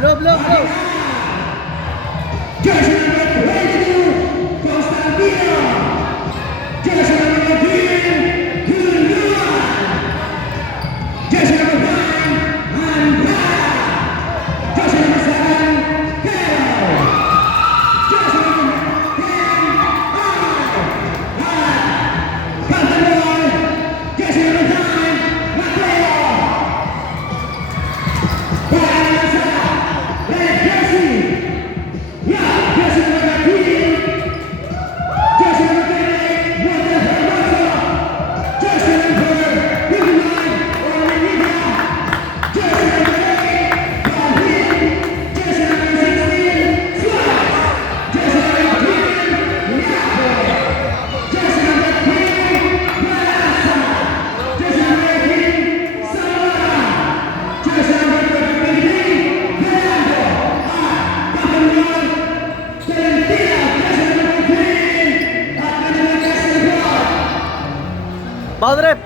Blow, blow, blow. Ball rep.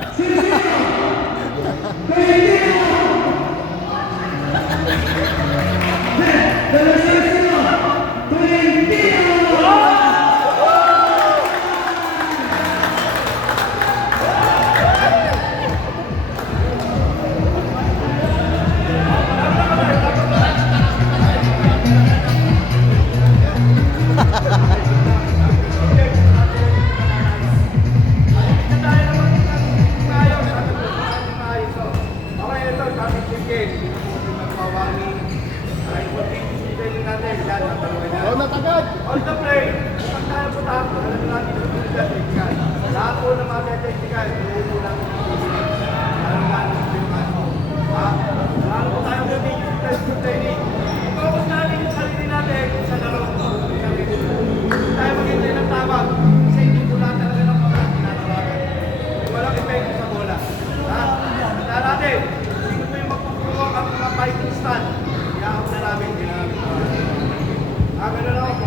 On the play, kung tayo po tayo, alam natin yung technical. Lahat po ng mga technical, hindi po lang alam natin yung lahat po tayo yung technical training. Focus natin yung sarili natin sa laro. Hindi tayo maghintay ng tawag. Kasi hindi po lahat talaga ng mga tinatawagan. Walang epekto sa bola. Tanda natin, sino po yung magpupuro ang mga fighting stand. Iyaap na namin, ginamit na namin. Gano'n ako po.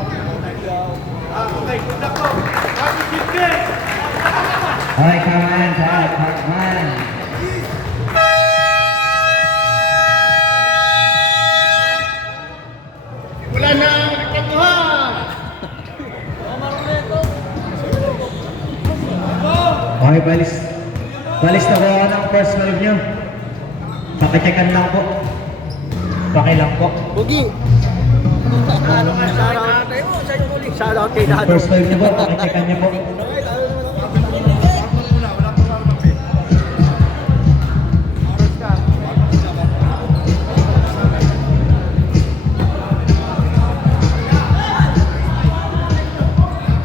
Okay, good luck po. Happy Christmas! Okay, come on, Dad. Come on. Wala na ang nagpaguhan! Okay, balis. Balis na po ako ng first wave nyo. Pakityakan lang po. Pakilang po. Bugi. Shoutout kay Dado. First wave nyo po, pakityakan nyo po.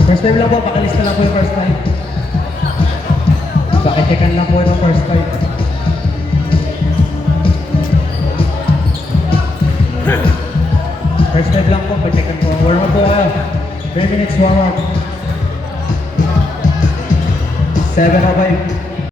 First wave lang po, pakalista lang po yung first wave. Pakityakan lang po yung first wave. First wave lang po, pakityakan po. Warm up po kayo. 3 minutes warm up. 7:05.